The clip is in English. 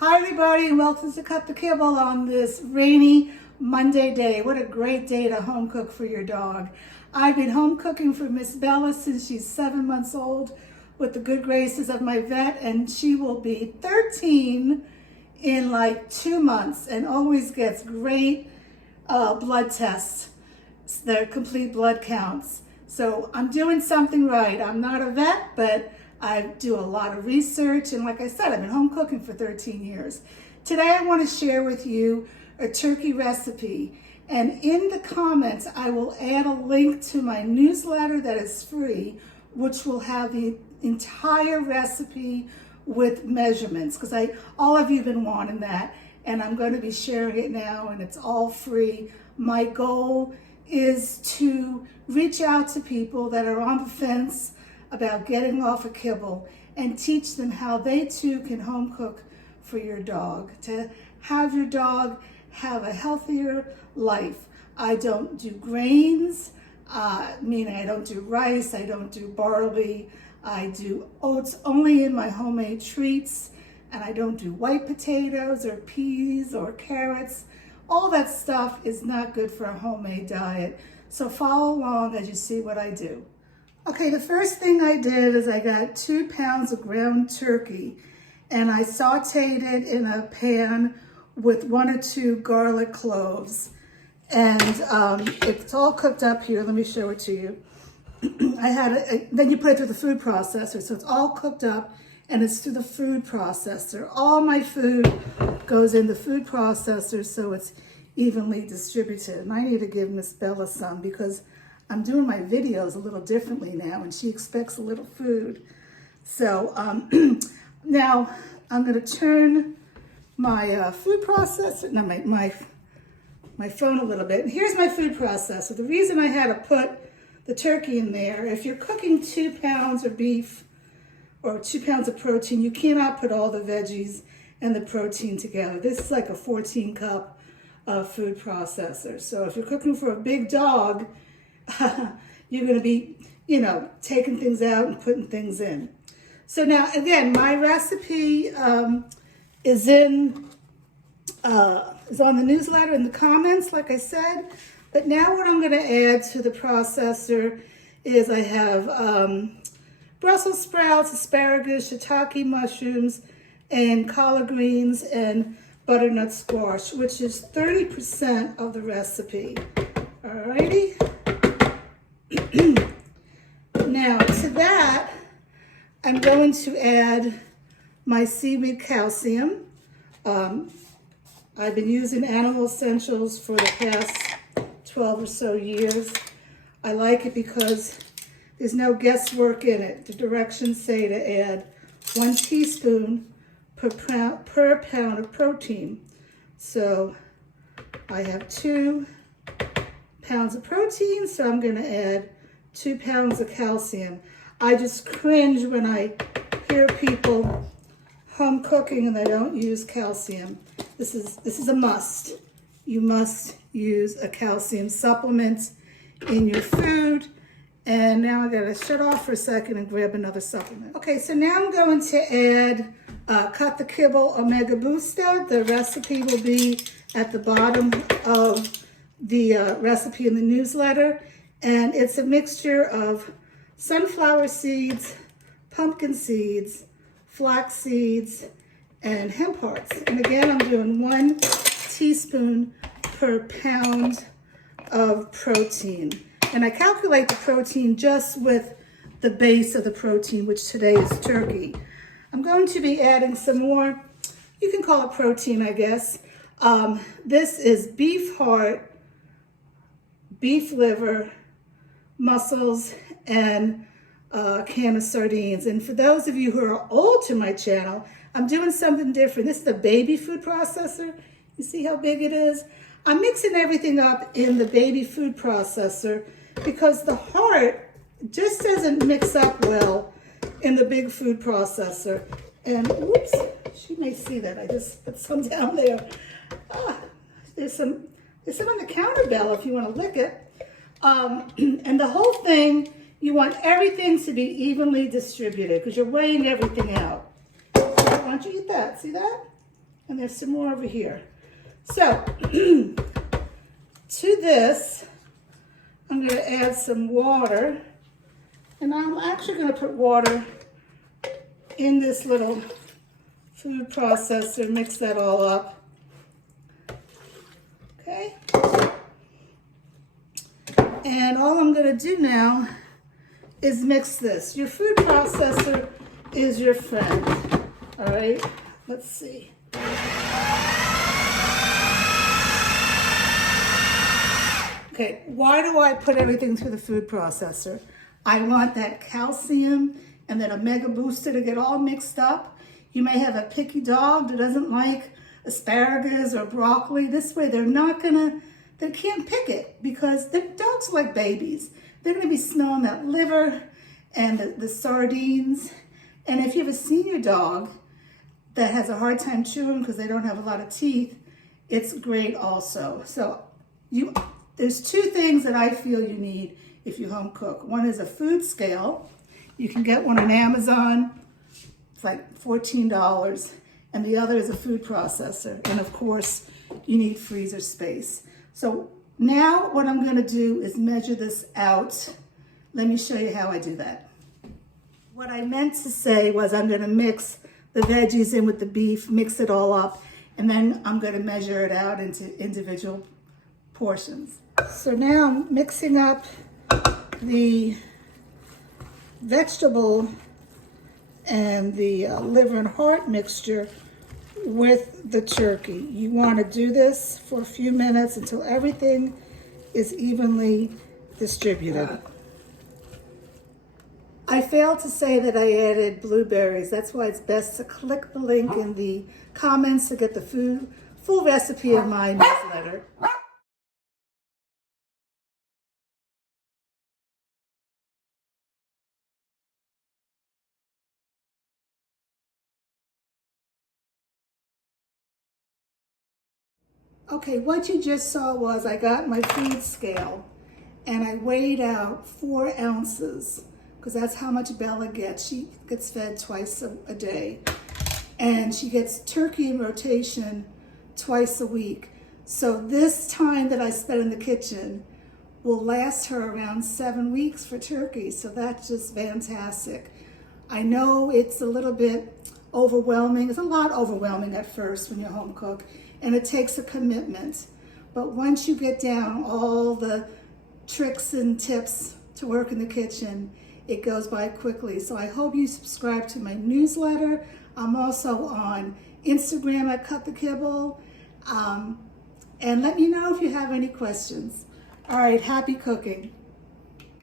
Hi everybody and welcome to Cut the Kibble on this rainy Monday day. What a great day to home cook for your dog. I've been home cooking for Miss Bella since she's 7 months old with the good graces of my vet, and she will be 13 in like 2 months and always gets great blood tests, their complete blood counts. So I'm doing something right. I'm not a vet, but I do a lot of research, and like I said, I've been home cooking for 13 years. Today I want to share with you a turkey recipe, and in the comments I will add a link to my newsletter that is free, which will have the entire recipe with measurements, because all of you have been wanting that, and I'm going to be sharing it now, and it's all free. My goal is to reach out to people that are on the fence about getting off a kibble and teach them how they too can home cook for your dog, to have your dog have a healthier life. I don't do grains, meaning I don't do rice, I don't do barley, I do oats only in my homemade treats, and I don't do white potatoes or peas or carrots. All that stuff is not good for a homemade diet. So follow along as you see what I do. Okay, the first thing I did is I got 2 pounds of ground turkey, and I sauteed it in a pan with 1 or 2 garlic cloves. And it's all cooked up here. Let me show it to you. Then you put it through the food processor, so it's all cooked up and it's through the food processor. All my food goes in the food processor so it's evenly distributed. And I need to give Miss Bella some because I'm doing my videos a little differently now, and she expects a little food. So now I'm going to turn my food processor, no, my phone a little bit. And here's my food processor. The reason I had to put the turkey in there, if you're cooking 2 pounds of beef or 2 pounds of protein, you cannot put all the veggies and the protein together. This is like a 14 cup food processor. So if you're cooking for a big dog, you're going to be, taking things out and putting things in. So now, again, my recipe is on the newsletter in the comments, like I said. But now what I'm going to add to the processor is I have Brussels sprouts, asparagus, shiitake mushrooms, and collard greens, and butternut squash, which is 30% of the recipe. Alrighty. Now to that, I'm going to add my seaweed calcium. I've been using Animal Essentials for the past 12 or so years. I like it because there's no guesswork in it. The directions say to add 1 teaspoon per pound of protein. So I have 2 pounds of protein, so I'm going to add 2 pounds of calcium. I just cringe when I hear people home cooking and they don't use calcium. This is a must. You must use a calcium supplement in your food. And now I gotta shut off for a second and grab another supplement. Okay, so now I'm going to add Cut the Kibble Omega Booster. The recipe will be at the bottom of the recipe in the newsletter. And it's a mixture of sunflower seeds, pumpkin seeds, flax seeds, and hemp hearts. And again, I'm doing 1 teaspoon per pound of protein. And I calculate the protein just with the base of the protein, which today is turkey. I'm going to be adding some more, you can call it protein, I guess. This is beef heart, beef liver, mussels, and a can of sardines. And for those of you who are old to my channel, I'm doing something different. This is the baby food processor. You see how big it is? I'm mixing everything up in the baby food processor because the heart just doesn't mix up well in the big food processor. And whoops, she may see that. I just put some down there. There's some on the counter, Bella, if you want to lick it. And the whole thing, you want everything to be evenly distributed because you're weighing everything out. Why don't you eat that? See that? And there's some more over here. So, to this, I'm going to add some water. And I'm actually going to put water in this little food processor, mix that all up. Okay? And all I'm going to do now is mix this. Your food processor is your friend. All right? Let's see. Okay, why do I put everything through the food processor? I want that calcium and that omega booster to get all mixed up. You may have a picky dog that doesn't like asparagus or broccoli. This way they can't pick it because the dogs are like babies. They're gonna be smelling that liver and the sardines. And if you have a senior dog that has a hard time chewing because they don't have a lot of teeth, it's great also. So there's two things that I feel you need if you home cook. One is a food scale. You can get one on Amazon. It's like $14. And the other is a food processor. And of course, you need freezer space. So now what I'm gonna do is measure this out. Let me show you how I do that. What I meant to say was I'm gonna mix the veggies in with the beef, mix it all up, and then I'm gonna measure it out into individual portions. So now I'm mixing up the vegetable and the liver and heart mixture with the turkey. You want to do this for a few minutes until everything is evenly distributed. I failed to say that I added blueberries. That's why it's best to click the link in the comments to get the full recipe of my newsletter. Okay, what you just saw was I got my food scale and I weighed out 4 ounces because that's how much Bella gets. She gets fed twice a day. And she gets turkey in rotation twice a week. So this time that I spent in the kitchen will last her around 7 weeks for turkey. So that's just fantastic. I know it's a little bit overwhelming. It's a lot overwhelming at first when you home cook, and it takes a commitment. But once you get down all the tricks and tips to work in the kitchen, it goes by quickly. So I hope you subscribe to my newsletter. I'm also on Instagram at Cut the Kibble. And let me know if you have any questions. All right, happy cooking.